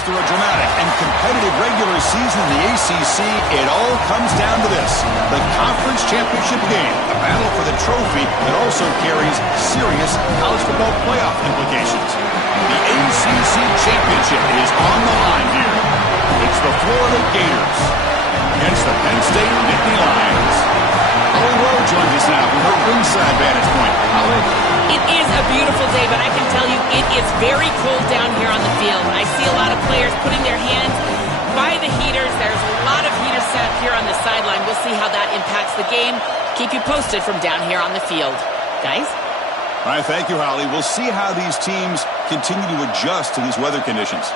After a dramatic and competitive regular season in the ACC, it all comes down to this: the conference championship game, a battle for the trophy that also carries serious college football playoff implications. The ACC championship is on the line here. It's the Florida Gators against the Penn State Nittany Lions. Holly Rowe joins us now from her ringside vantage point. Holly? It is a beautiful day, but I can tell you it is very cold down here on the field. I see a lot of players putting their hands by the heaters. There's a lot of heaters set up here on the sideline. We'll see how that impacts the game. Keep you posted from down here on the field. Guys? All right, thank you, Holly. We'll see how these teams continue to adjust to these weather conditions.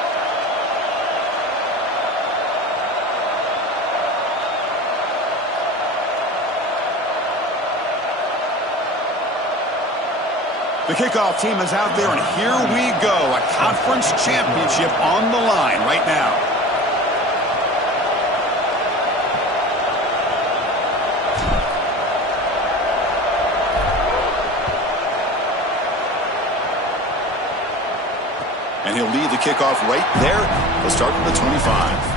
The kickoff team is out there, and here we go. A conference championship on the line right now. And he'll lead the kickoff right there. He'll start from the 25.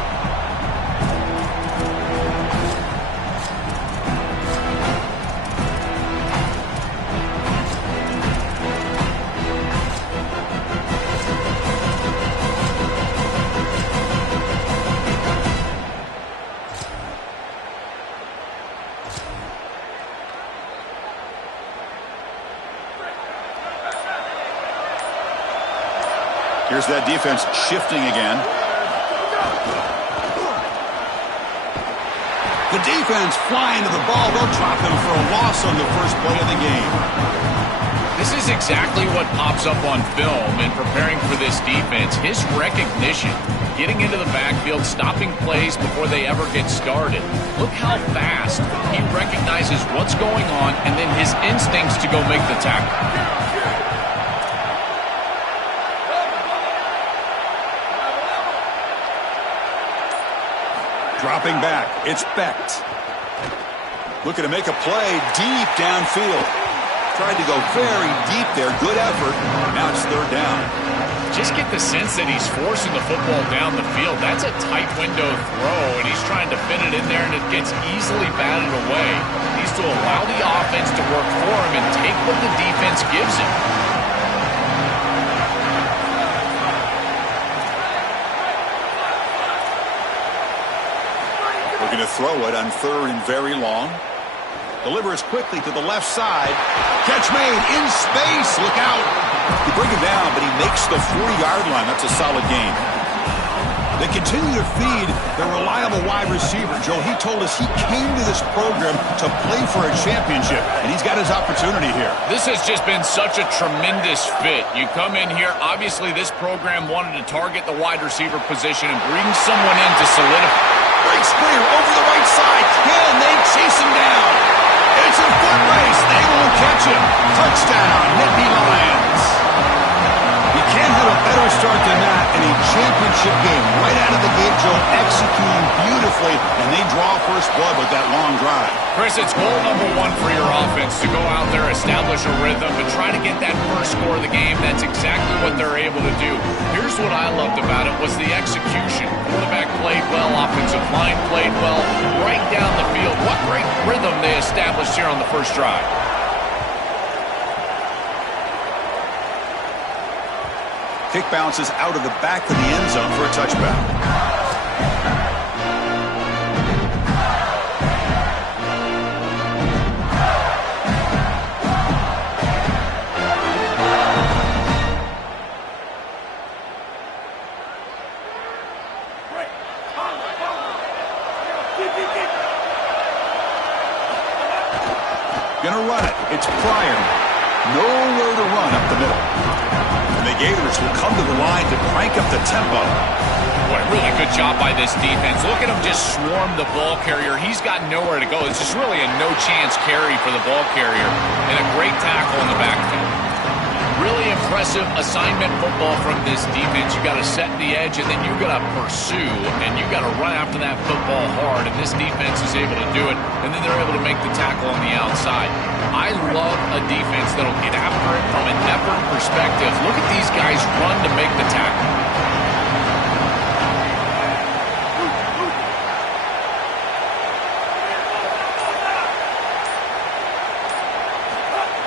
Here's that defense shifting again. The defense flying to the ball. They'll drop him for a loss on the first play of the game. This is exactly what pops up on film in preparing for this defense. His recognition, getting into the backfield, stopping plays before they ever get started. Look how fast he recognizes what's going on and then his instincts to go make the tackle. Dropping back, it's Becht. Looking to make a play deep downfield. Tried to go very deep there, good effort. Now it's third down. Just get the sense that he's forcing the football down the field. That's a tight window throw, and he's trying to fit it in there, and it gets easily batted away. He needs to allow the offense to work for him and take what the defense gives him. Looking to throw it on third and very long. Delivers quickly to the left side. Catch made in space. Look out. They bring him down, but he makes the 40-yard line. That's a solid gain. They continue to feed their reliable wide receiver. Joe, he told us he came to this program to play for a championship, and he's got his opportunity here. This has just been such a tremendous fit. You come in here, obviously this program wanted to target the wide receiver position and bring someone in to solidify. Breaks clear over the right side. Can they chase him down? It's a foot race. They won't catch him. Touchdown, Nittany Lions. You can't have a better start than that in a championship game. Right out of the gate, Joe, executing beautifully, and they draw first blood with that long drive. Chris, it's goal number one for your offense to go out there, establish a rhythm, and try to get that first score of the game. That's exactly what they're able to do. Here's what I loved about it was the execution. Quarterback played well, offensive line played well, right down the field. What great rhythm they established here on the first drive. Kick bounces out of the back of the end zone for a touchback. Gonna run it. It's Pryor. Nowhere to run up the middle. And the Gators will come to the line to crank up the tempo. Boy, really good job by this defense. Look at him just swarm the ball carrier. He's got nowhere to go. It's just really a no-chance carry for the ball carrier. And a great tackle in the backfield. Really impressive assignment football from this defense. You got to set the edge, and then you got to pursue, and you got to run after that football hard. And this defense is able to do it, and then they're able to make the tackle on the outside. I love a defense that'll get after it from an effort perspective. Look at these guys run to make the tackle.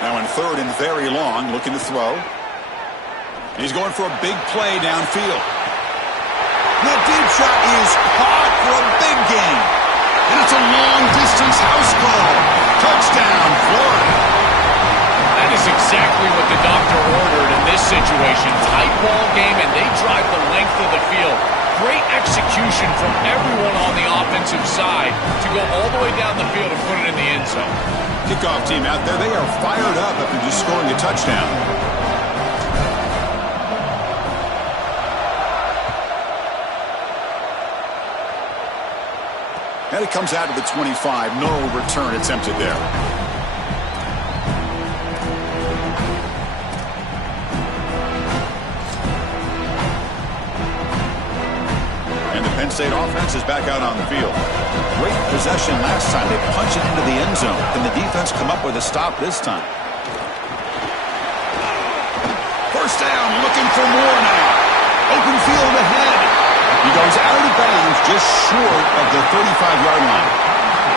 Now in third and very long, looking to throw. He's going for a big play downfield. That deep shot is caught for a big gain. And it's a long-distance house call. Touchdown, Florida. That is exactly what the doctor ordered in this situation. Tight ball game, and they drive the length of the field. Great execution from everyone on the offensive side to go all the way down the field and put it in the end zone. Kickoff team out there, they are fired up after just scoring a touchdown. And it comes out to the 25. No return attempted there. And the Penn State offense is back out on the field. Great possession last time. They punch it into the end zone. Can the defense come up with a stop this time? First down, looking for more now. Open field ahead. He goes out of bounds just short of the 35-yard line.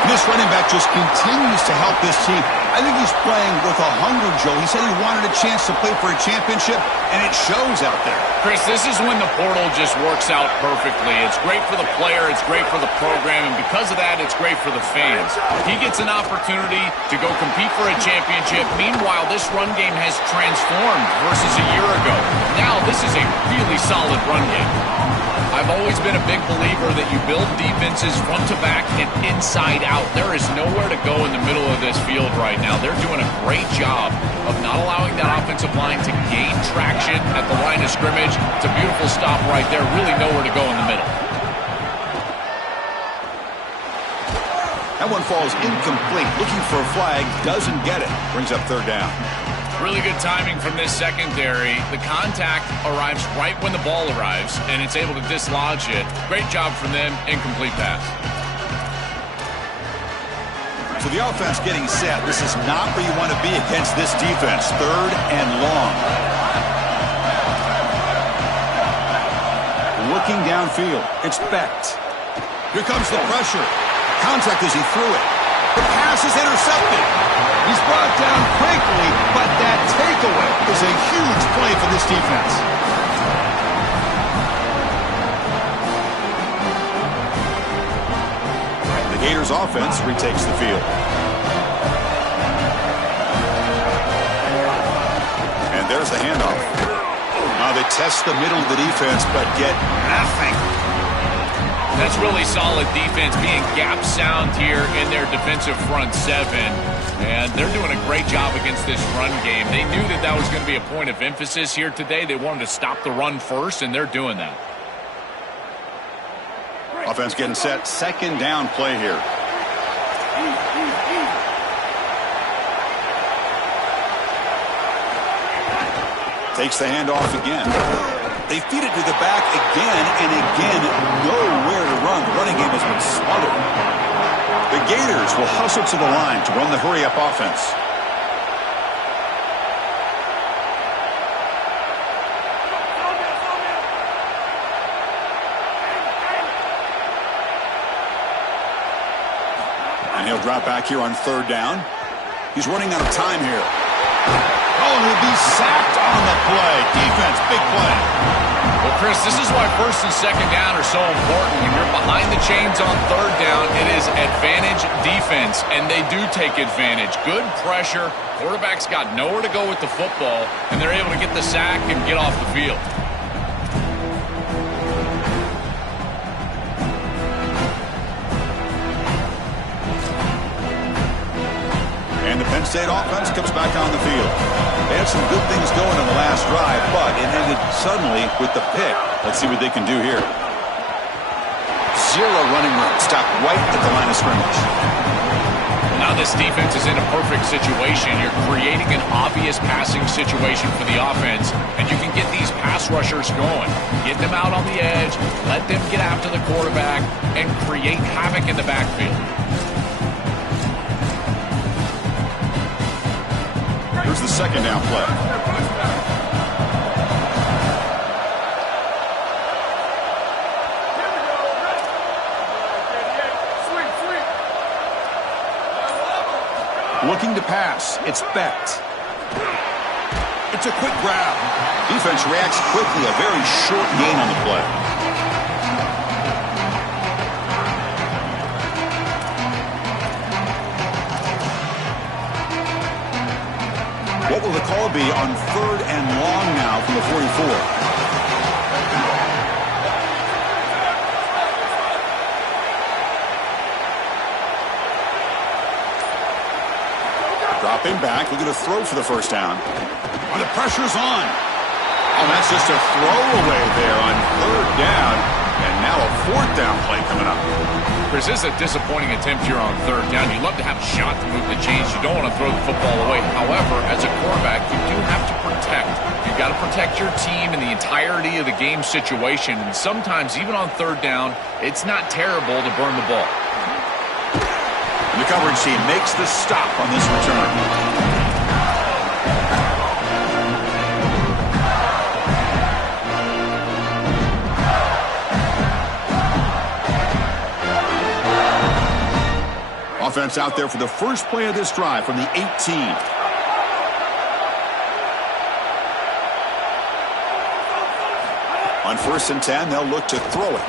And this running back just continues to help this team. I think he's playing with a hunger, Joe. He said he wanted a chance to play for a championship, and it shows out there. Chris, this is when the portal just works out perfectly. It's great for the player, it's great for the program, and because of that, it's great for the fans. He gets an opportunity to go compete for a championship. Meanwhile, this run game has transformed versus a year ago. Now, this is a really solid run game. I've always been a big believer that you build defenses front to back and inside out. There is nowhere to go in the middle of this field right now. They're doing a great job of not allowing that offensive line to gain traction at the line of scrimmage. It's a beautiful stop right there. Really nowhere to go in the middle. That one falls incomplete. Looking for a flag. Doesn't get it. Brings up third down. Really good timing from this secondary. The contact arrives right when the ball arrives, and it's able to dislodge it. Great job from them. Incomplete pass. So the offense getting set. This is not where you want to be against this defense. Third and long. Looking downfield. It's Becht. Here comes the pressure. Contact as he threw it. The pass is intercepted. He's brought down quickly, but that takeaway is a huge play for this defense. The Gators offense retakes the field. And there's the handoff. Now they test the middle of the defense, but get nothing. That's really solid defense, being gap sound here in their defensive front seven. And they're doing a great job against this run game. They knew that that was going to be a point of emphasis here today. They wanted to stop the run first, and they're doing that. Offense getting set. Second down play here. Takes the handoff again. They feed it to the back again and again. Nowhere to run. The running game has been smothered. The Gators will hustle to the line to run the hurry-up offense. And he'll drop back here on third down. He's running out of time here. Oh, and he'll be sacked on the play. Defense, big play. Well, Chris, this is why first and second down are so important. When you're behind the chains on third down, it is advantage defense, and they do take advantage. Good pressure. Quarterback's got nowhere to go with the football, and they're able to get the sack and get off the field. And the Penn State offense comes back on the field. They had some good things going in the last drive, but it ended suddenly with the pick. Let's see what they can do here. Zero running room. Stop right at the line of scrimmage. Now this defense is in a perfect situation. You're creating an obvious passing situation for the offense, and you can get these pass rushers going. Get them out on the edge, let them get after the quarterback, and create havoc in the backfield. Here's the second down play. Looking to pass. It's Becht. It's a quick grab. Defense reacts quickly. A very short gain on the play. What will the call be on 3rd and long now from the 44? Dropping back, looking to throw for the first down. Oh, the pressure's on. Oh, that's just a throwaway there on 3rd down. And now a 4th down play coming up. Chris, this is a disappointing attempt here on 3rd down. You'd love to have a shot to move the chains. You don't want to throw the football away. However, as a quarterback, you do have to protect. You've got to protect your team and the entirety of the game situation. And sometimes, even on 3rd down, it's not terrible to burn the ball. And the coverage team makes the stop on this return. Offense out there for the first play of this drive from the 18. On 1st and 10, they'll look to throw it.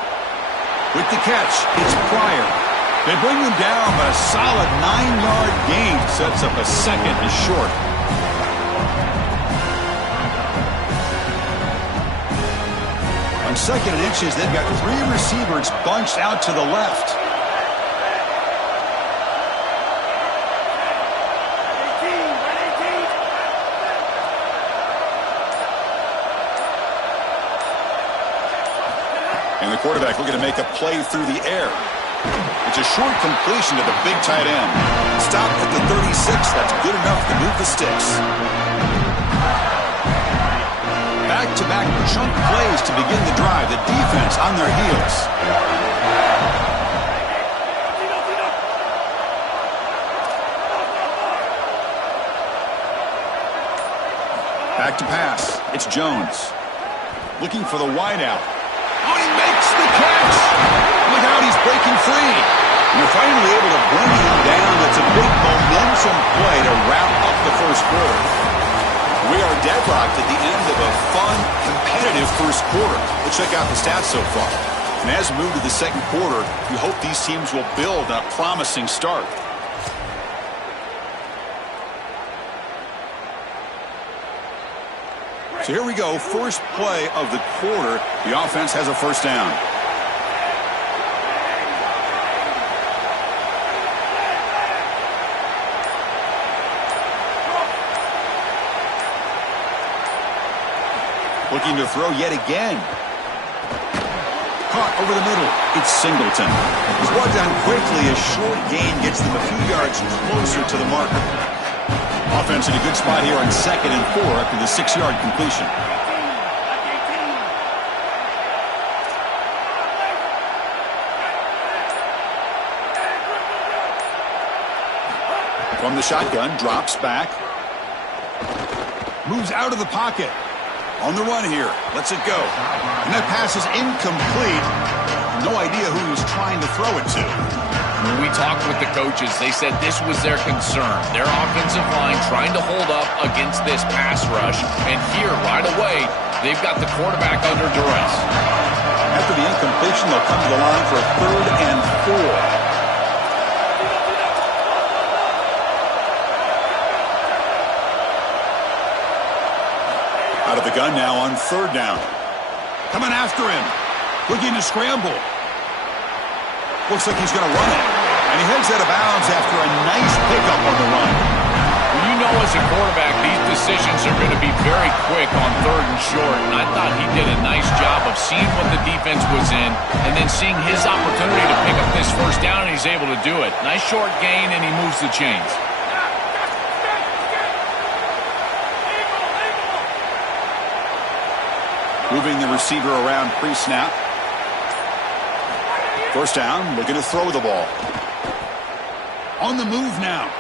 With the catch, it's Pryor. They bring him down, but a solid 9-yard gain sets up a 2nd and short. On 2nd and inches, they've got 3 receivers bunched out to the left. And the quarterback looking to make a play through the air. It's a short completion to the big tight end. Stop at the 36. That's good enough to move the sticks. Back-to-back chunk plays to begin the drive. The defense on their heels. Back to pass. It's Jones. Looking for the wideout. Oh, he makes the catch. Look out, he's breaking free. And you're finally able to bring him down. That's a big momentum play to wrap up the first quarter. We are deadlocked at the end of a fun, competitive first quarter. Let's check out the stats so far. And as we move to the second quarter, we hope these teams will build on a promising start. So here we go, first play of the quarter. The offense has a first down. Looking to throw yet again. Caught over the middle. It's Singleton. He's brought down quickly. A short gain gets them a few yards closer to the marker. Offense in a good spot here on 2nd and 4 after the 6-yard completion. From the shotgun, drops back. Moves out of the pocket. On the run here. Lets it go. And that pass is incomplete. No idea who he was trying to throw it to. When we talked with the coaches, they said this was their concern. Their offensive line trying to hold up against this pass rush. And here, right away, they've got the quarterback under duress. After the incompletion, they'll come to the line for a 3rd and 4. Out of the gun now on 3rd down. Coming after him. Looking to scramble. Looks like he's going to run it. And he heads out of bounds after a nice pickup on the run. Well, you know as a quarterback, these decisions are going to be very quick on 3rd and short. And I thought he did a nice job of seeing what the defense was in and then seeing his opportunity to pick up this first down, and he's able to do it. Nice short gain, and he moves the chains. Moving the receiver around pre-snap. First down, looking to throw the ball. On the move now.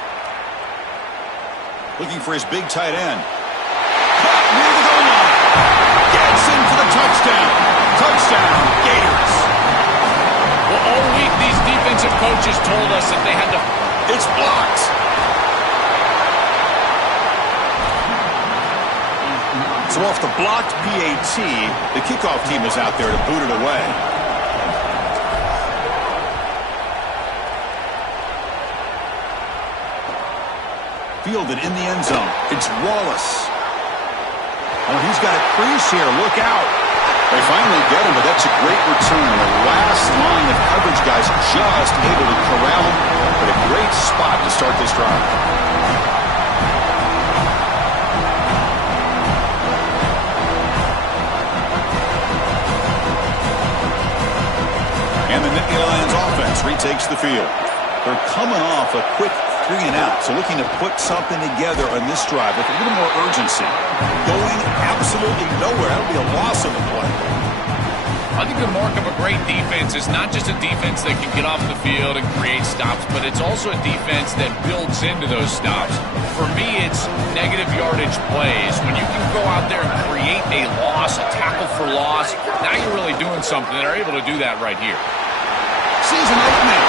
Looking for his big tight end. Caught near the goal line. Gets in for the touchdown. Touchdown, Gators. Well, all week these defensive coaches told us that they had to... It's blocked. So off the blocked PAT, the kickoff team is out there to boot it away. Fielded in the end zone. It's Wallace. Oh, he's got a crease here. Look out. They finally get him, but that's a great return. The last line of coverage guys just able to corral him, but a great spot to start this drive. And the Nittany Lions offense retakes the field. They're coming off a quick 3-and-out, so looking to put something together on this drive with a little more urgency. Going absolutely nowhere. That'll be a loss of the play. I think the mark of a great defense is not just a defense that can get off the field and create stops, but it's also a defense that builds into those stops. For me, it's negative yardage plays. When you can go out there and create a loss, a tackle for loss, now you're really doing something. They're able to do that right here. Season opening.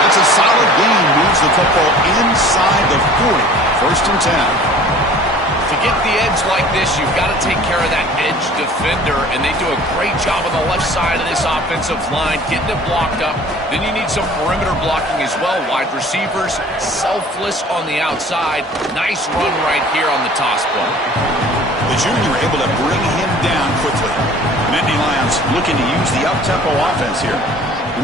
That's a solid gain. Moves the football inside the 40. 1st and 10. To get the edge like this, you've got to take care of that edge defender, and they do a great job on the left side of this offensive line, getting it blocked up. Then you need some perimeter blocking as well. Wide receivers, selfless on the outside. Nice run right here on the toss play. The junior able to bring him down quickly. Nittany Lions looking to use the up-tempo offense here.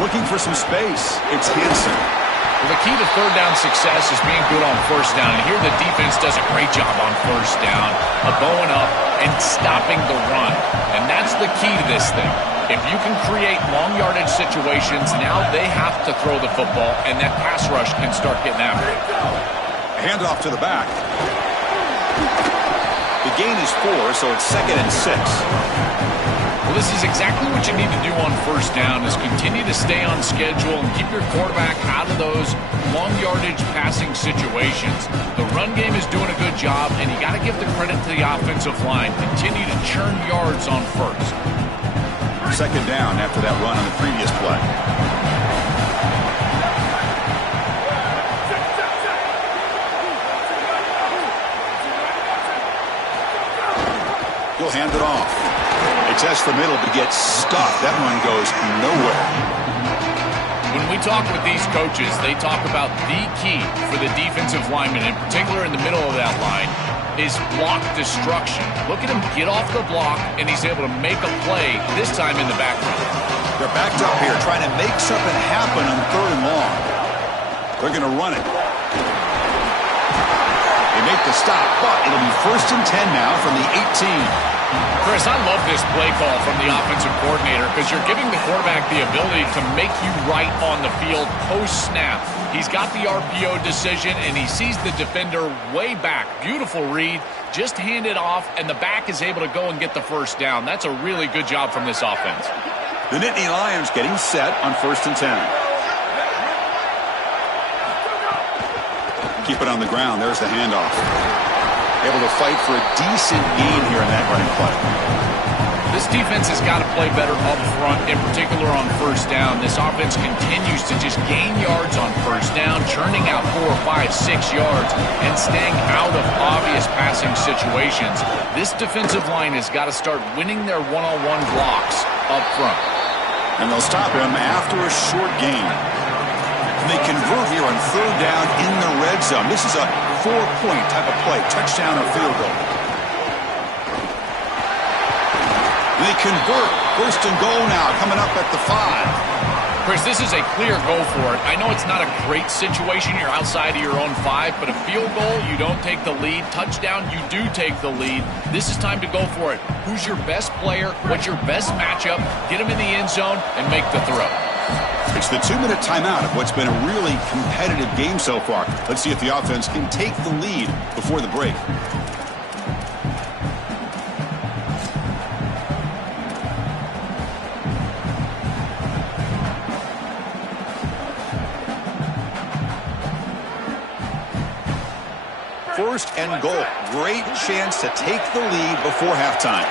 Looking for some space. It's Hansen. Well, the key to third down success is being good on first down. And here the defense does a great job on first down of bowing up and stopping the run. And that's the key to this thing. If you can create long yardage situations, now they have to throw the football, and that pass rush can start getting after it. Handoff to the back. The gain is 4, so it's 2nd and 6. Well, this is exactly what you need to do on first down, is continue to stay on schedule and keep your quarterback out of those long yardage passing situations. The run game is doing a good job, and you got to give the credit to the offensive line. Continue to churn yards on first. 2nd down after that run on the previous play. He'll hand it off. They test the middle, but gets stuck. That one goes nowhere. When we talk with these coaches, they talk about the key for the defensive lineman, in particular in the middle of that line, is block destruction. Look at him get off the block, and he's able to make a play, this time in the background. They're backed up here, trying to make something happen on 3rd and long. They're going to run it. They make the stop, but it'll be 1st and 10 now from the 18. Chris, I love this play call from the offensive coordinator because you're giving the quarterback the ability to make you right on the field post-snap. He's got the RPO decision, and he sees the defender way back. Beautiful read. Just hand it off, and the back is able to go and get the first down. That's a really good job from this offense. The Nittany Lions getting set on 1st and 10. Keep it on the ground. There's the handoff. Able to fight for a decent gain here in that running play. This defense has got to play better up front, in particular on first down. This offense continues to just gain yards on first down, churning out 4, 5, 6 yards, and staying out of obvious passing situations. This defensive line has got to start winning their one-on-one blocks up front. And they'll stop him after a short gain. And they convert here on 3rd down in the red zone. This is a 4-point type of play, touchdown or field goal. And they convert. 1st and goal now, coming up at the 5. Chris, this is a clear go for it. I know it's not a great situation. You're outside of your own 5, but a field goal, you don't take the lead. Touchdown, you do take the lead. This is time to go for it. Who's your best player? What's your best matchup? Get him in the end zone and make the throw. It's the 2-minute timeout of what's been a really competitive game so far. Let's see if the offense can take the lead before the break. First and goal. Great chance to take the lead before halftime.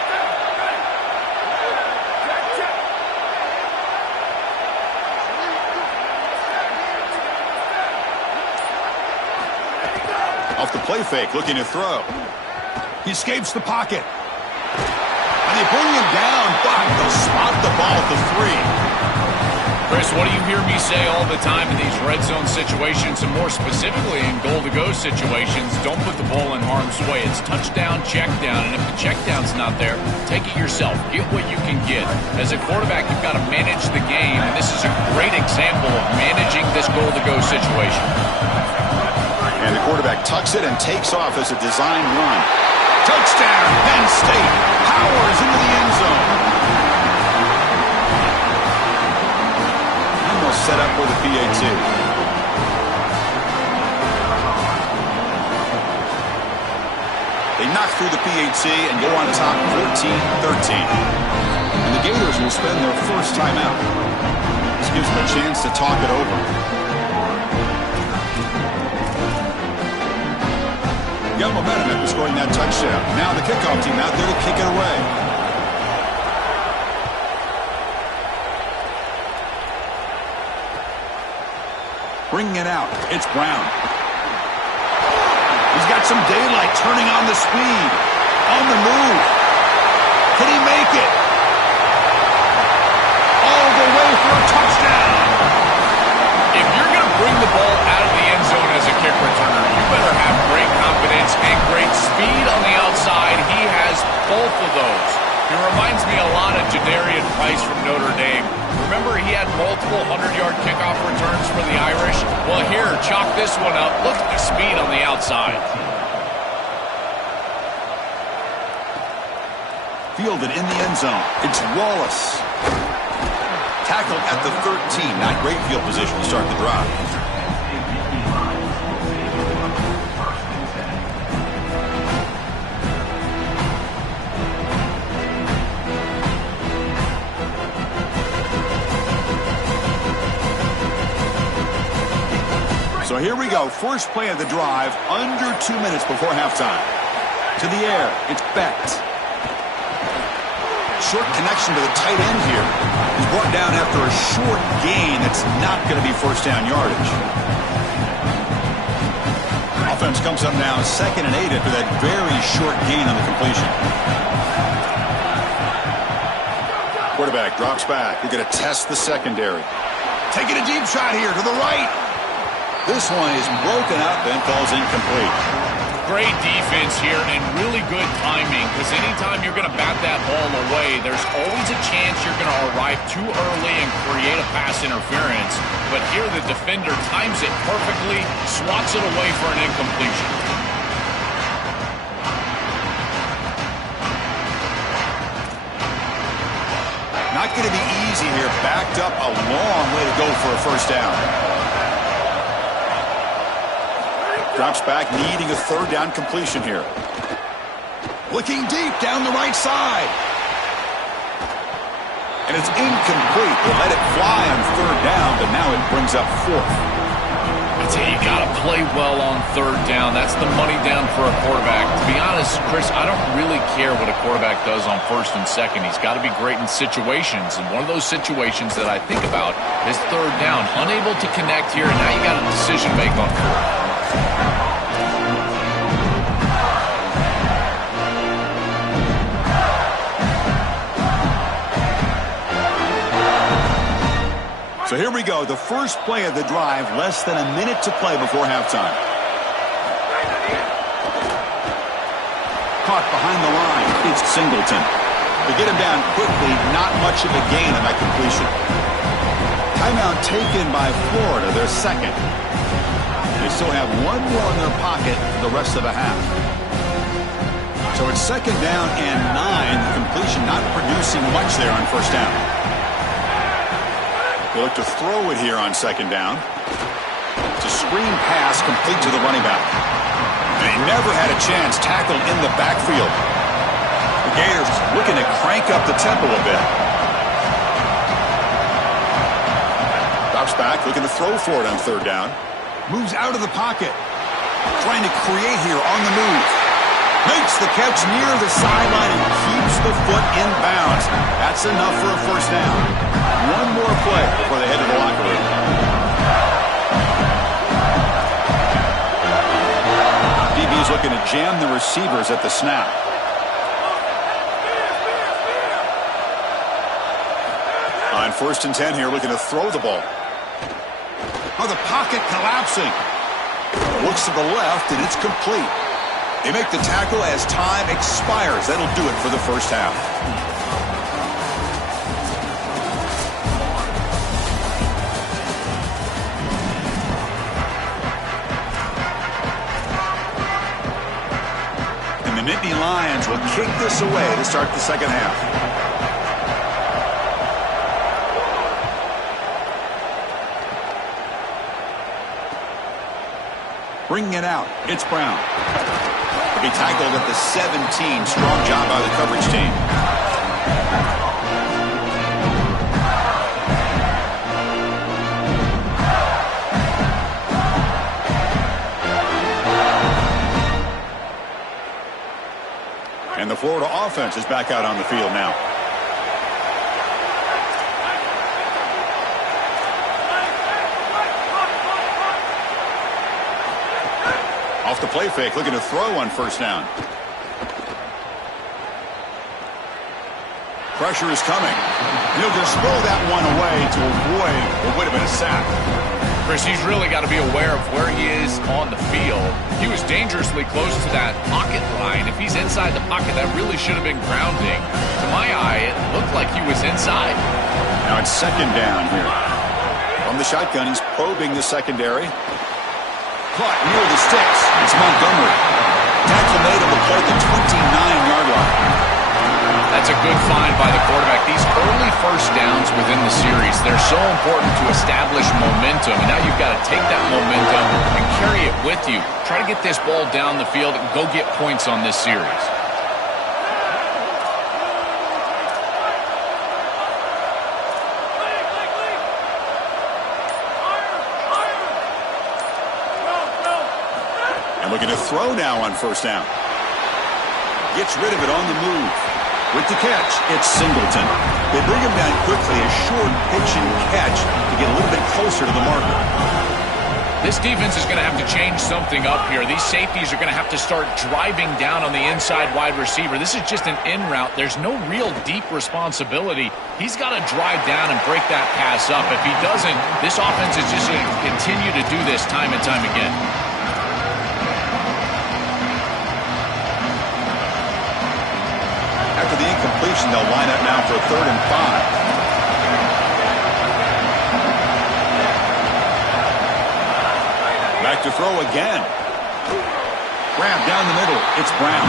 Off the play fake, looking to throw. He escapes the pocket. they bring him down, but they'll spot the ball at the 3. Chris, what do you hear me say all the time in these red zone situations, and more specifically in goal-to-go situations? Don't put the ball in harm's way. It's touchdown, check down, and if the check down's not there, take it yourself. Get what you can get. As a quarterback, you've got to manage the game, and this is a great example of managing this goal-to-go situation. And the quarterback tucks it and takes off as a design run. Touchdown, Penn State. Powers into the end zone. Set up for the PAT. They knock through the PAT and go on top 14-13. And the Gators will spend their first time out. This gives them a chance to talk it over. Got momentum after scoring that touchdown. Now the kickoff team out there to kick it away. Bringing it out. It's Brown. He's got some daylight, turning on the speed. On the move. Can he make it? All the way for a touchdown. If you're going to bring the ball out of the end zone as a kick returner, you better have great confidence and great speed on the outside. He has both of those. He reminds me a lot of Jadarian Price from Notre Dame. Remember, he had multiple 100-yard kickoff returns for the Irish? Well, here, chalk this one up. Look at the speed on the outside. Fielded in the end zone. It's Wallace. Tackled at the 13. Not great field position to start the drive. So here we go. First play of the drive, under 2 minutes before halftime. To the air, it's Becht. Short connection to the tight end here. He's brought down after a short gain that's not going to be first down yardage. Offense comes up now 2nd and 8 after that very short gain on the completion. Quarterback drops back. We're going to test the secondary. Taking a deep shot here to the right. This one is broken up and falls incomplete. Great defense here and really good timing, because anytime you're going to bat that ball away, there's always a chance you're going to arrive too early and create a pass interference. But here the defender times it perfectly, swats it away for an incompletion. Not going to be easy here. Backed up a long way to go for a first down. Drops back, needing a 3rd down completion here. Looking deep down the right side. And it's incomplete. They let it fly on 3rd down, but now it brings up 4th. I tell you, you got to play well on 3rd down. That's the money down for a quarterback. To be honest, Chris, I don't really care what a quarterback does on 1st and 2nd. He's got to be great in situations, and one of those situations that I think about is 3rd down. Unable to connect here, and now you got a decision to make on 4th. So here we go, the first play of the drive, less than a minute to play before halftime. Caught behind the line, it's Singleton. They get him down quickly, not much of a gain on that completion. Timeout taken by Florida, their 2nd. They still have one more in their pocket for the rest of the half. So it's 2nd down and 9, the completion not producing much there on first down. They look to throw it here on 2nd down. It's a screen pass complete to the running back. And he never had a chance, tackled in the backfield. The Gators looking to crank up the tempo a bit. Drops back, looking to throw for it on 3rd down. Moves out of the pocket. Trying to create here on the move. Makes the catch near the sideline and keeps the foot in bounds. That's enough for a first down. One more play before they head to the locker room. DB's looking to jam the receivers at the snap. On 1st and 10 here, looking to throw the ball. Oh, the pocket collapsing. Looks to the left, and it's complete. They make the tackle as time expires. That'll do it for the first half. And the Nittany Lions will kick this away to start the second half. Bringing it out, it's Brown. He'll be tackled at the 17. Strong job by the coverage team. And the Florida offense is back out on the field now. Off the play fake, looking to throw on 1st down. Pressure is coming. He'll just throw that one away to avoid what would have been a sack. Chris, he's really got to be aware of where he is on the field. He was dangerously close to that pocket line. If he's inside the pocket, that really should have been grounding. To my eye, it looked like he was inside. Now it's 2nd down here. From the shotgun, he's probing the secondary. Caught near the sticks. It's Montgomery. Tackle made on the play at the 29-yard line. That's a good find by the quarterback. These early 1st downs within the series, they're so important to establish momentum. And now you've got to take that momentum and carry it with you. Try to get this ball down the field and go get points on this series. Looking to throw now on 1st down. Gets rid of it on the move. With the catch, it's Singleton. They bring him down quickly, a short pitch and catch to get a little bit closer to the marker. This defense is going to have to change something up here. These safeties are going to have to start driving down on the inside wide receiver. This is just an in route. There's no real deep responsibility. He's got to drive down and break that pass up. If he doesn't, this offense is just going to continue to do this time and time again. After the incompletion, they'll line up now for a 3rd and 5. Back to throw again. Grab down the middle. It's Brown.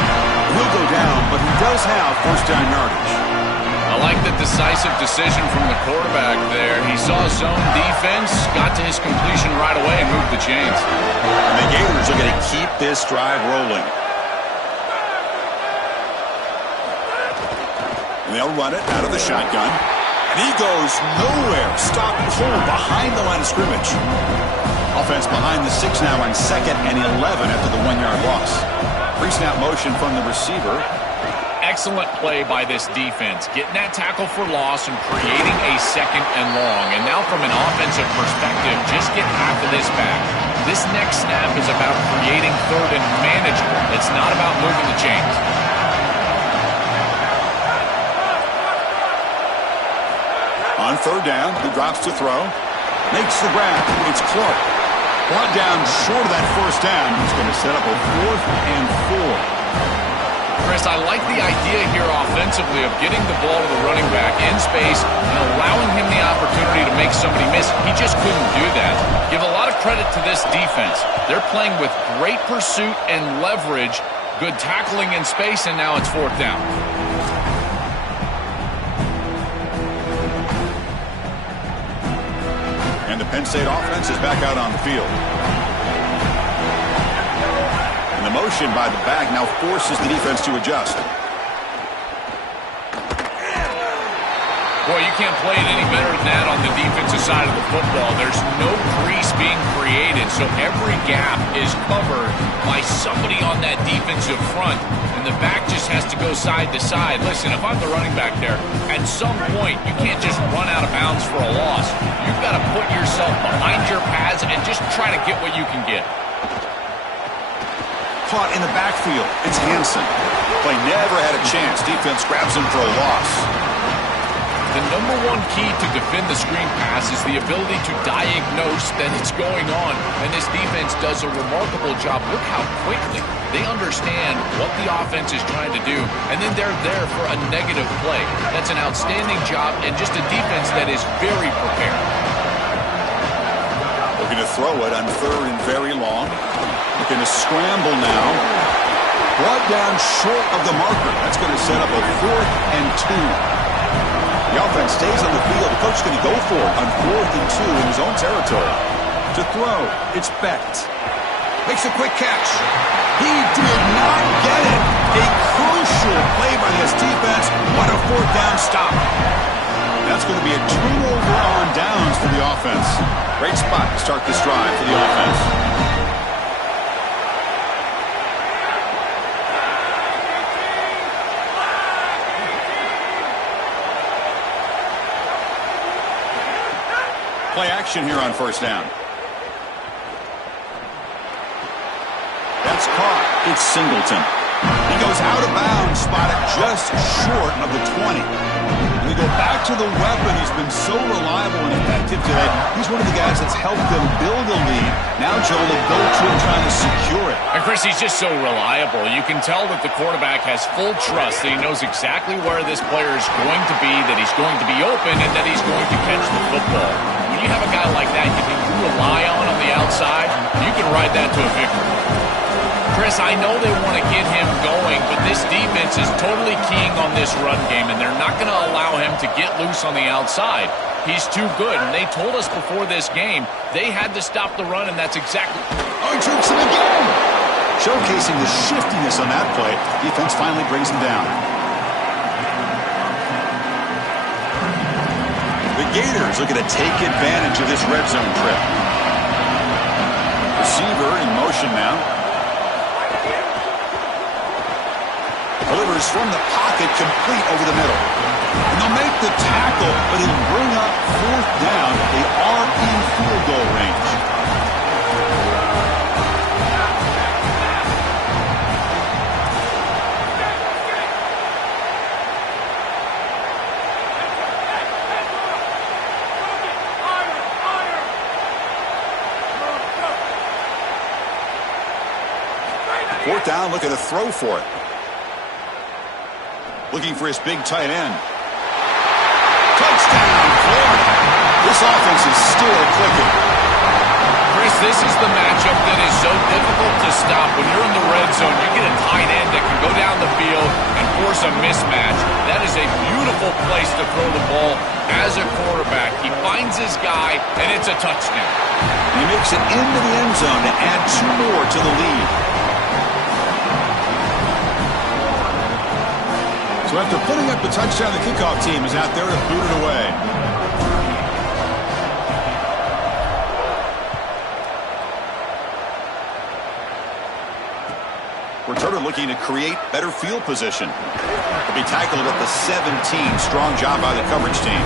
He'll go down, but he does have 1st down yardage. I like the decisive decision from the quarterback there. He saw zone defense, got to his completion right away, and moved the chains. And the Gators are going to keep this drive rolling. They'll run it out of the shotgun. And he goes nowhere. Stop cold behind the line of scrimmage. Offense behind the 6 now on 2nd and 11 after the 1-yard loss. Pre-snap motion from the receiver. Excellent play by this defense. Getting that tackle for loss and creating a 2nd and long. And now from an offensive perspective, just get half of this back. This next snap is about creating 3rd and manageable. It's not about moving the chains. On 3rd down, he drops to throw. Makes the grab. It's Clark. Brought down short of that 1st down. He's going to set up a 4th and 4. Chris, I like the idea here offensively of getting the ball to the running back in space and allowing him the opportunity to make somebody miss. He just couldn't do that. Give a lot of credit to this defense. They're playing with great pursuit and leverage, good tackling in space, and now it's 4th down. And the Penn State offense is back out on the field. And the motion by the back now forces the defense to adjust. Boy, you can't play it any better than that on the defensive side of the football. There's no crease being created, so every gap is covered by somebody on that defensive front. And the back just has to go side to side. Listen, if I'm the running back there, at some point, you can't just run out of bounds for a loss. You've got to put yourself behind your pads and just try to get what you can get. Caught in the backfield. It's Hansen. Play never had a chance. Defense grabs him for a loss. The number one key to defend the screen pass is the ability to diagnose that it's going on. And this defense does a remarkable job. Look how quickly they understand what the offense is trying to do. And then they're there for a negative play. That's an outstanding job and just a defense that is very prepared. Looking to throw it on 3rd and very long. Looking to scramble now. Brought down short of the marker. That's going to set up a 4th and 2. The offense stays on the field. The coach is going to go for it on 4th and 2 in his own territory. To throw, it's Becht. Makes a quick catch. He did not get it. A crucial play by this defense. What a 4th down stop. That's going to be a turnover on downs for the offense. Great spot to start this drive for the offense. Play action here on 1st down. That's caught. It's Singleton. He goes out of bounds, spotted just short of the 20. And we go back to the weapon. He's been so reliable and effective today. He's one of the guys that's helped them build a lead. Now Joe will go to him trying to secure it. And Chris, he's just so reliable. You can tell that the quarterback has full trust that he knows exactly where this player is going to be, that he's going to be open, and that he's going to catch the football. When you have a guy like that you can rely on the outside, you can ride that to a victory. Chris, I know they want to get him going, but this defense is totally keying on this run game, and they're not going to allow him to get loose on the outside. He's too good, and they told us before this game they had to stop the run, and that's exactly... Oh, he troops him again! Showcasing the shiftiness on that play. Defense finally brings him down. The Gators looking to take advantage of this red zone trip. Receiver in motion now. Delivers from the pocket, complete over the middle. And they'll make the tackle, but it'll bring up 4th down. They are in field goal range. Fourth down, looking to throw for it. Looking for his big tight end. Touchdown, Florida. This offense is still clicking. Chris, this is the matchup that is so difficult to stop. When you're in the red zone, you get a tight end that can go down the field and force a mismatch. That is a beautiful place to throw the ball as a quarterback. He finds his guy, and it's a touchdown. He makes it into the end zone to add 2 more to the lead. So after putting up the touchdown, the kickoff team is out there to boot it away. Returner looking to create better field position. He'll be tackled at the 17. Strong job by the coverage team.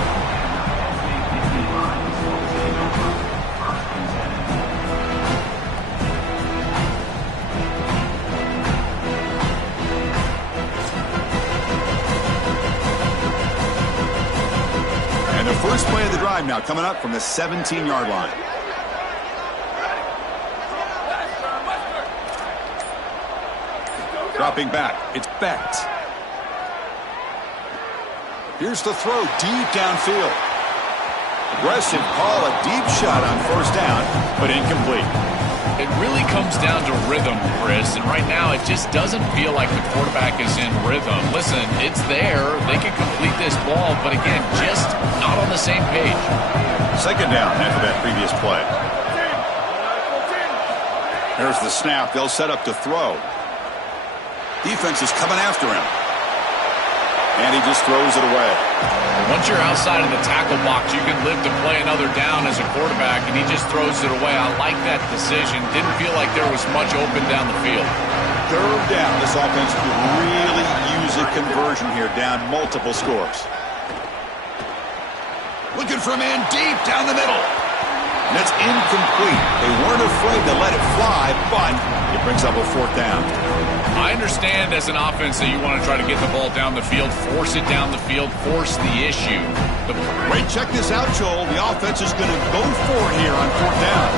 And the first play of the drive now coming up from the 17-yard line. Dropping back, it's Becht. Here's the throw deep downfield. Aggressive call, a deep shot on first down, but incomplete. It really comes down to rhythm, Chris, and right now it just doesn't feel like the quarterback is in rhythm. Listen, it's there. They can complete this ball, but again, just not on the same page. Second down after that previous play. There's the snap. They'll set up to throw. Defense is coming after him. And he just throws it away. Once you're outside of the tackle box, you can live to play another down as a quarterback, and he just throws it away. I like that decision. Didn't feel like there was much open down the field. Third down. This offense could really use a conversion here, down multiple scores. Looking for a man deep down the middle. And that's incomplete. They weren't afraid to let it fly, but it brings up a fourth down. I understand as an offense that you want to try to get the ball down the field, force it down the field, force the issue. Wait, check this out, Joel. The offense is going to go for it here on 4th down.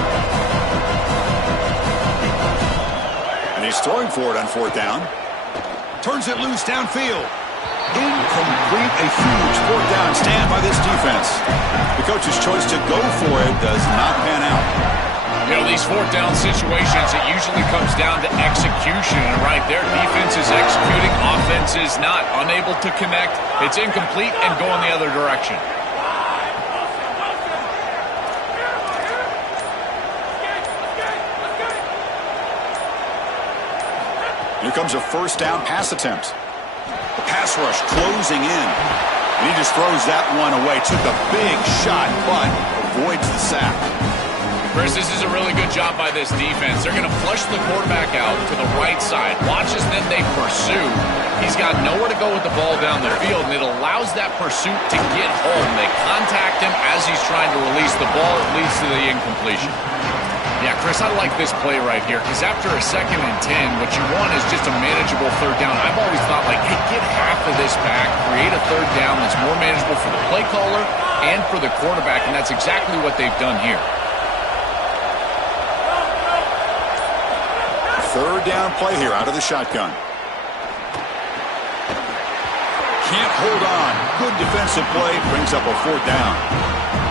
And he's throwing for it on 4th down. Turns it loose downfield. Incomplete, a huge 4th down stand by this defense. The coach's choice to go for it does not pan out. You know, these 4th down situations, it usually comes down to execution. And right there, defense is executing, offense is not. Unable to connect, it's incomplete and go in the other direction. Here comes a 1st down pass attempt. The pass rush closing in. And he just throws that one away. Took a big shot, but avoids the sack. Chris, this is a really good job by this defense. They're going to flush the quarterback out to the right side. Watch as then they pursue. He's got nowhere to go with the ball down the field, and it allows that pursuit to get home. They contact him as he's trying to release the ball. It leads to the incompletion. Yeah, Chris, I like this play right here because after a 2nd and 10, what you want is just a manageable 3rd down. I've always thought, like, hey, get half of this back, create a 3rd down that's more manageable for the play caller and for the quarterback, and that's exactly what they've done here. 3rd down play here out of the shotgun. Can't hold on. Good defensive play. Brings up a 4th down.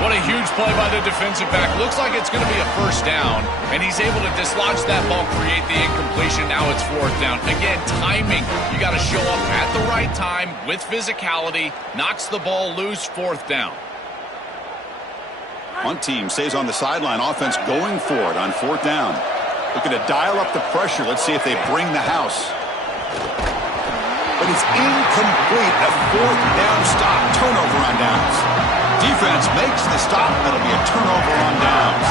What a huge play by the defensive back. Looks like it's going to be a 1st down, and he's able to dislodge that ball, create the incompletion. Now it's 4th down. Again, timing. You got to show up at the right time with physicality. Knocks the ball loose, 4th down. One team stays on the sideline. Offense going for it on 4th down. Looking to dial up the pressure. Let's see if they bring the house. But it's incomplete. A 4th down stop. Turnover on downs. Defense makes the stop. That'll be a turnover on downs.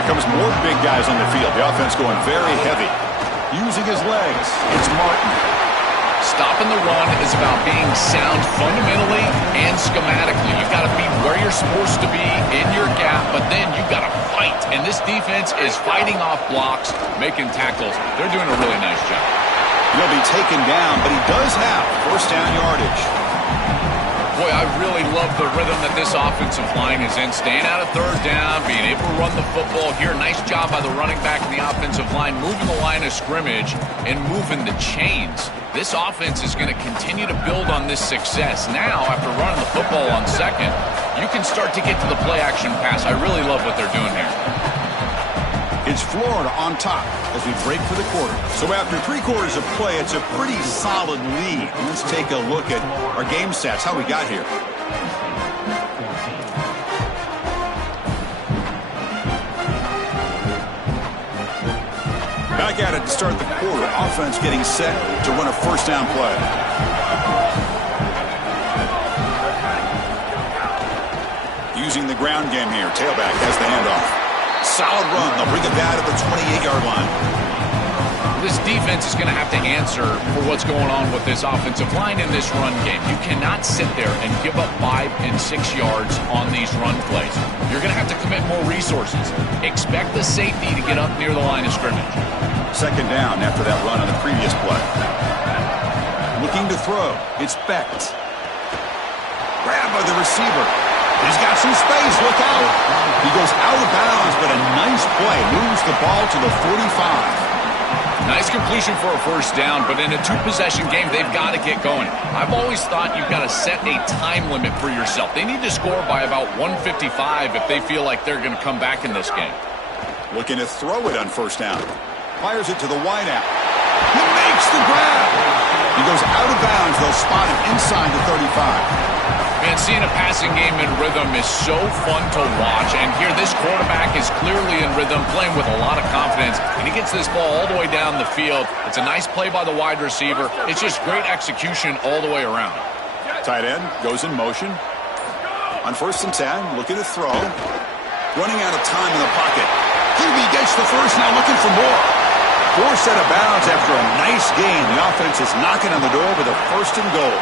Here comes more big guys on the field. The offense going very heavy. Using his legs. It's Martin. Stopping the run is about being sound fundamentally and schematically. You've got to be where you're supposed to be in your gap, but then you've got to fight. And this defense is fighting off blocks, making tackles. They're doing a really nice job. He'll be taken down, but he does have 1st down yardage. Boy, I really love the rhythm that this offensive line is in. Staying out of 3rd down, being able to run the football here. Nice job by the running back and the offensive line, moving the line of scrimmage and moving the chains. This offense is going to continue to build on this success. Now, after running the football on 2nd, you can start to get to the play-action pass. I really love what they're doing here. It's Florida on top as we break for the quarter. So after 3 quarters of play, it's a pretty solid lead. Let's take a look at our game stats, how we got here. Back at it to start the quarter. Offense getting set to run a 1st down play. Using the ground game here. Tailback has the handoff. Solid run. They'll bring it back to the 28-yard line. This defense is going to have to answer for what's going on with this offensive line in this run game. You cannot sit there and give up 5 and 6 yards on these run plays. You're going to have to commit more resources. Expect the safety to get up near the line of scrimmage. 2nd down after that run on the previous play. Looking to throw. It's Becht. Grabbed by the receiver. He's got some space. Look out. He goes out of bounds, but a nice play. Moves the ball to the 45. Nice completion for a 1st down, but in a 2-possession game, they've got to get going. I've always thought you've got to set a time limit for yourself. They need to score by about 155 if they feel like they're going to come back in this game. Looking to throw it on 1st down. Fires it to the wideout. He makes the grab. He goes out of bounds. They'll spot him inside the 35. Man, seeing a passing game in rhythm is so fun to watch. And here, this quarterback is clearly in rhythm, playing with a lot of confidence. And he gets this ball all the way down the field. It's a nice play by the wide receiver. It's just great execution all the way around. Tight end goes in motion. On 1st and 10, looking to throw. Running out of time in the pocket. QB gets the first, now looking for more. 4 set of bounds after a nice game. The offense is knocking on the door with a 1st and goal.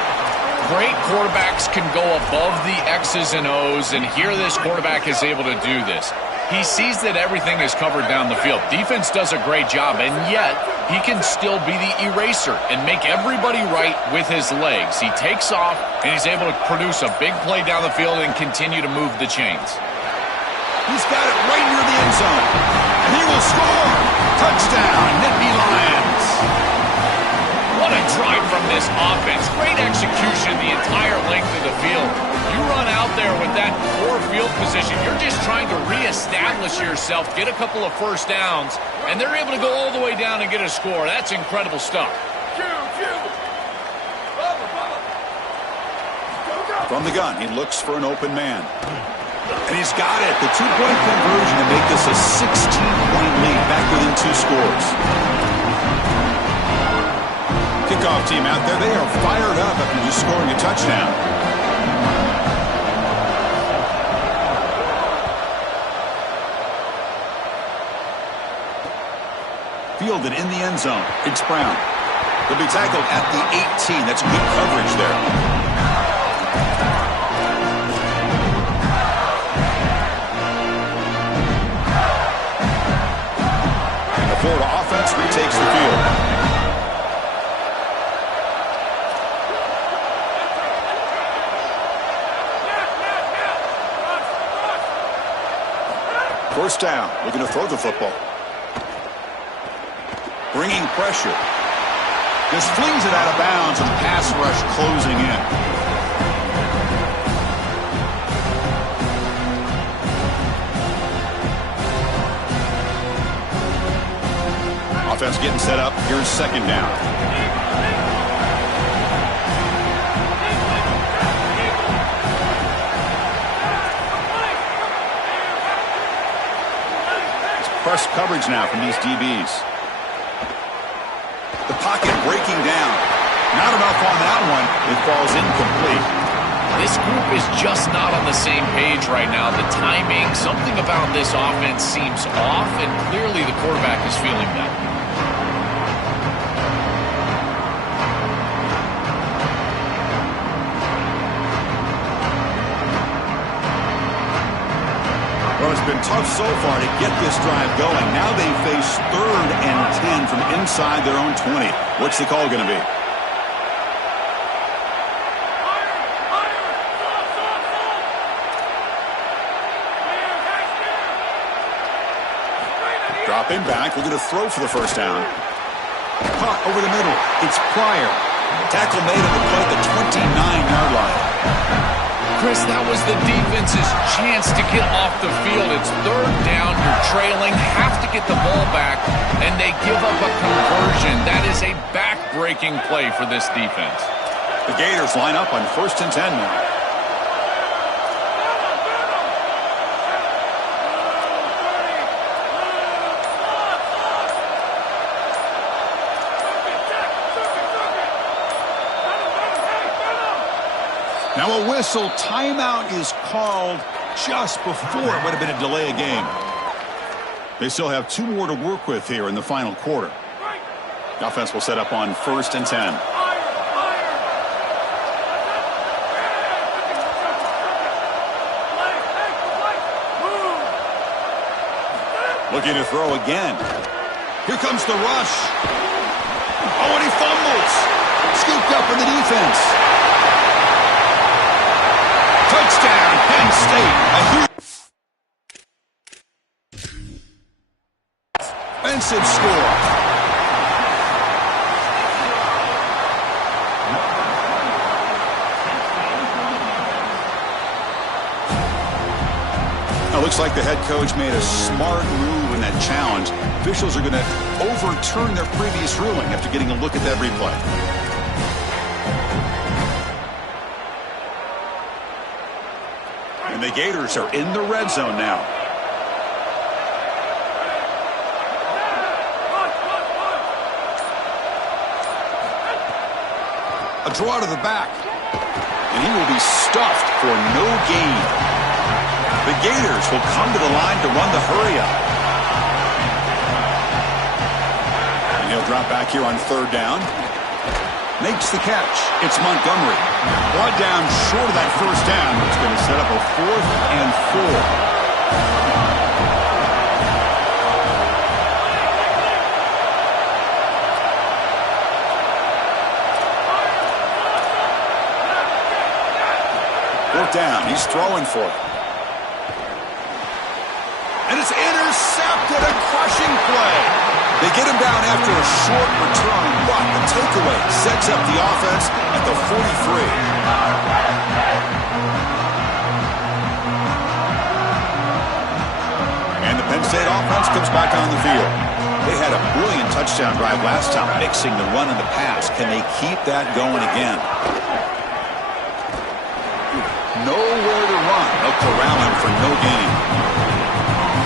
Great quarterbacks can go above the X's and O's, and here this quarterback is able to do this. He sees that everything is covered down the field. Defense does a great job, and yet he can still be the eraser and make everybody right with his legs. He takes off, and he's able to produce a big play down the field and continue to move the chains. He's got it right near the end zone. And he will score. Touchdown, Nittany Lions. What a drive from this offense. Great execution the entire length of the field. You run out there with that poor field position. You're just trying to reestablish yourself, get a couple of first downs, and they're able to go all the way down and get a score. That's incredible stuff. From the gun, he looks for an open man. And he's got it. The two-point conversion to make this a 16-point lead, back within 2 scores. Kickoff team out there, they are fired up after just scoring a touchdown. Fielded in the end zone. It's Brown. He'll be tackled at the 18. That's good coverage there. Florida offense retakes the field. First down, looking to throw the football. Bringing pressure. Just flings it out of bounds and the pass rush closing in. Offense getting set up. Here's second down. It's press coverage now from these DBs. The pocket breaking down. Not enough on that one. It falls incomplete. This group is just not on the same page right now. The timing, something about this offense seems off, and clearly the quarterback is feeling that. Well, it's been tough so far to get this drive going. Now they face 3rd and 10 from inside their own 20. What's the call going to be? Dropping back, looking to throw for the first down. Caught over the middle. It's Pryor. Tackle made at the play at the 29-yard line. Chris, that was the defense's chance to get off the field. It's 3rd down, you're trailing, have to get the ball back, and they give up a conversion. That is a back-breaking play for this defense. The Gators line up on 1st and 10 now. Now a whistle, timeout is called just before it would have been a delay of game. They still have 2 more to work with here in the final quarter. The offense will set up on 1st and 10. Looking to throw again. Here comes the rush. Oh, and he fumbles. Scooped up in the defense. Touchdown, Penn State. A huge offensive score. Now, looks like the head coach made a smart move in that challenge. Officials are going to overturn their previous ruling after getting a look at that replay. And the Gators are in the red zone now. A draw to the back. And he will be stuffed for no gain. The Gators will come to the line to run the hurry-up. And he'll drop back here on 3rd down. Makes the catch. It's Montgomery. Brought down short of that first down. It's going to set up a 4th and 4. fourth down. He's throwing for it. And it's intercepted, a crushing play. They get him down after a short return, but the takeaway sets up the offense at the 43. And the Penn State offense comes back on the field. They had a brilliant touchdown drive last time, mixing the run and the pass. Can they keep that going again? Nowhere to run. They'll corral him for no gain.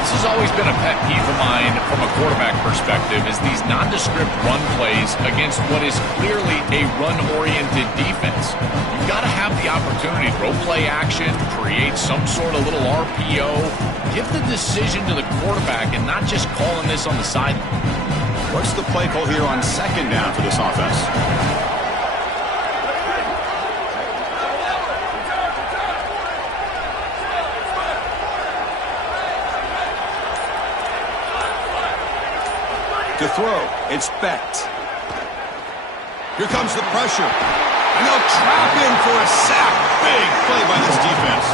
This has always been a pet peeve of mine from a quarterback perspective, is these nondescript run plays against what is clearly a run-oriented defense. You've got to have the opportunity to throw play action, create some sort of little RPO, give the decision to the quarterback and not just calling this on the sideline. What's the play call here on second down for this offense? To throw, it's Becht. Here comes the pressure. And they'll trap in for a sack. Big play by this defense.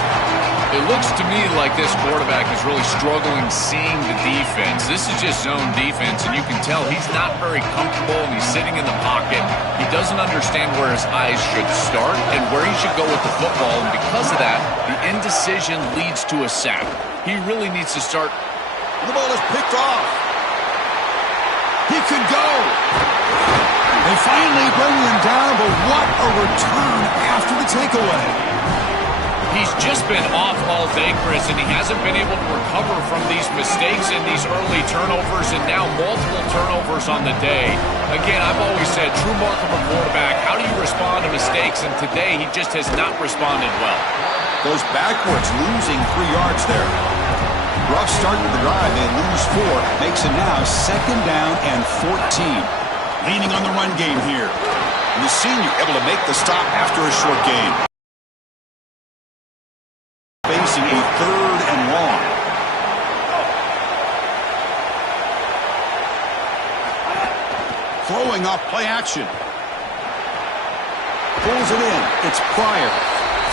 It looks to me like this quarterback is really struggling seeing the defense. This is just zone defense, and you can tell he's not very comfortable, and he's sitting in the pocket. He doesn't understand where his eyes should start and where he should go with the football, and because of that, the indecision leads to a sack. He really needs to start. The ball is picked off. He could go. They finally bring him down, but what a return after the takeaway. He's just been off all day, Chris, and he hasn't been able to recover from these mistakes and these early turnovers, and now multiple turnovers on the day. Again, I've always said, true mark of a quarterback, how do you respond to mistakes? And today, he just has not responded well. Goes backwards, losing 3 yards there. Rough start to the drive. They lose 4. Makes it now second down and 14. Leaning on the run game here. And the senior able to make the stop after a short gain. Facing a third and long. Throwing off play action. Pulls it in. It's Pryor.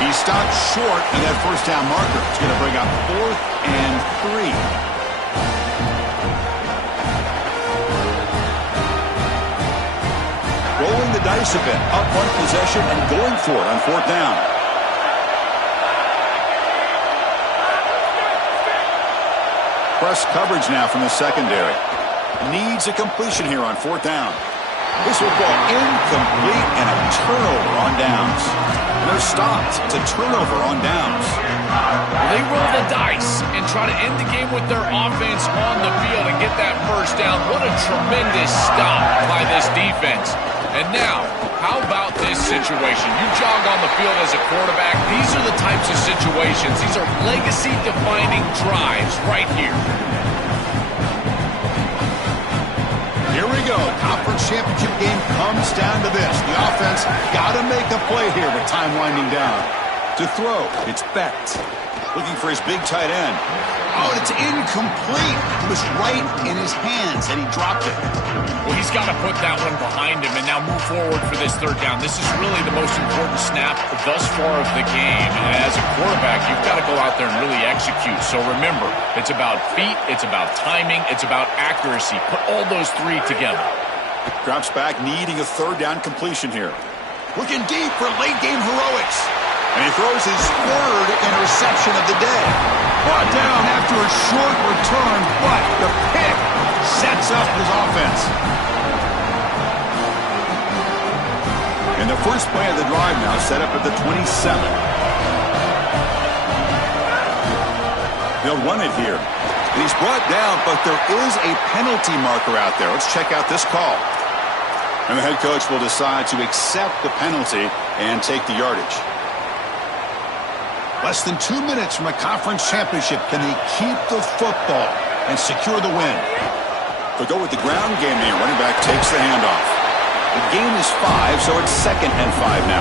He stopped short of that first down marker. It's going to bring up 4th and 3. Rolling the dice a bit. Up one possession and going for it on 4th down. Press coverage now from the secondary. Needs a completion here on 4th down. This will go incomplete and a turnover on downs. And they're stopped. It's a turnover on downs. They roll the dice and try to end the game with their offense on the field and get that first down. What a tremendous stop by this defense. And now, how about this situation? You jog on the field as a quarterback. These are the types of situations. These are legacy-defining drives right here. Here we go. Conference championship game comes down to this. The offense got to make a play here with time winding down. To throw, it's Becht. Looking for his big tight end. Oh, it's incomplete. It was right in his hands, and he dropped it. Well, he's got to put that one behind him and now move forward for this third down. This is really the most important snap thus far of the game. And as a quarterback, you've got to go out there and really execute. So remember, it's about feet, it's about timing, it's about accuracy. Put all those 3 together. Drops back, needing a third down completion here. Looking deep for late game heroics. And he throws his 3rd interception of the day. Brought down after a short return, but the pick sets up his offense. And the first play of the drive now set up at the 27. They'll run it here. And he's brought down, but there is a penalty marker out there. Let's check out this call. And the head coach will decide to accept the penalty and take the yardage. Less than 2 minutes from a conference championship. Can they keep the football and secure the win? They'll go with the ground game here. Running back takes the handoff. The game is 5, so it's 2nd and 5 now.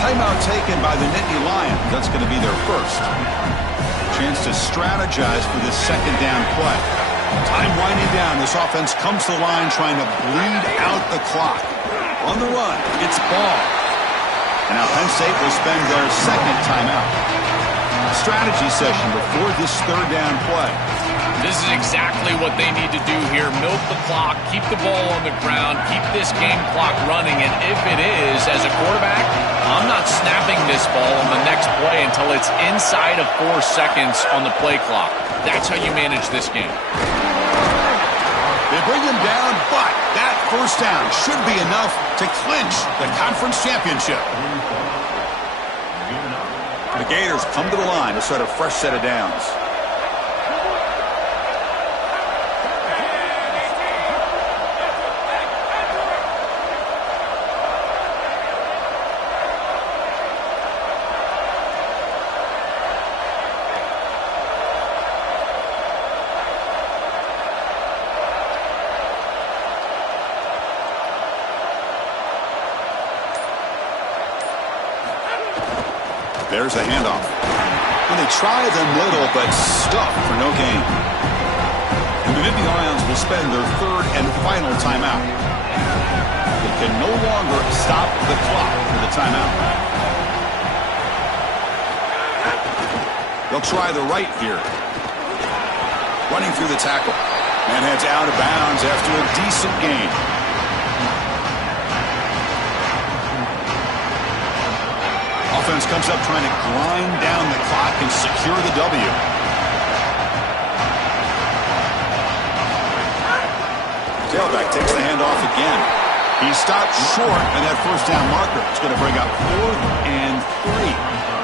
Timeout taken by the Nittany Lions. That's going to be their first. Chance to strategize for this second down play. Time winding down. This offense comes to the line trying to bleed out the clock. On the run, it's Ball. And now Penn State will spend their second timeout. Strategy session before this third down play. This is exactly what they need to do here. Milk the clock, keep the ball on the ground, keep this game clock running. And if it is, as a quarterback, I'm not snapping this ball on the next play until it's inside of 4 seconds on the play clock. That's how you manage this game. They bring him down, but that first down should be enough to clinch the conference championship. The Gators come to the line to start a fresh set of downs. There's a handoff. And they try the middle, but stuffed for no gain. And the Nittany Lions will spend their third and final timeout. They can no longer stop the clock for the timeout. They'll try the right here. Running through the tackle. And heads out of bounds after a decent gain. Offense comes up trying to grind down the clock and secure the W. Tailback takes the handoff again. He stopped short of that first down marker. It's going to bring up 4th and 3.